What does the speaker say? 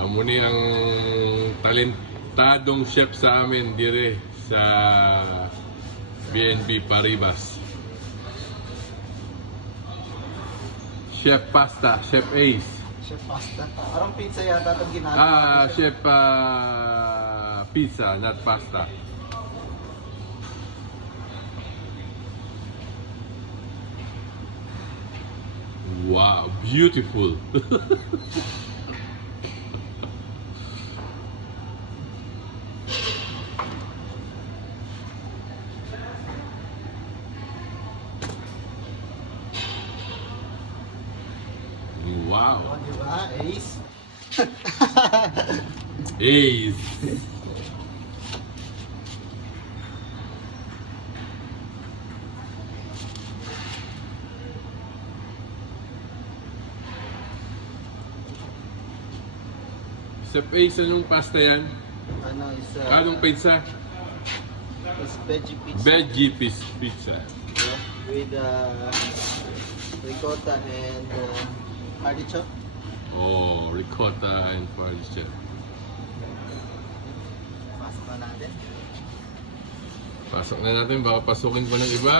Amo ni ang talentadong chef sa amin dire sa BNB Paribas. Chef Pasta, Chef Ace. Chef pasta. Parang pizza yata itong ginagawa. Chef Pizza, not pasta. Wow, beautiful. Wow. Oh, di ba? Ace. Ace. Chef Ace, anong pasta yan? Ano is Anong pizza? is veggie pizza. Veggie pizza. Yeah, with ricotta and artichoke. Oh, ricotta and parsley. Pasok na natin. Pasok na natin, baka pasukin pa ng iba.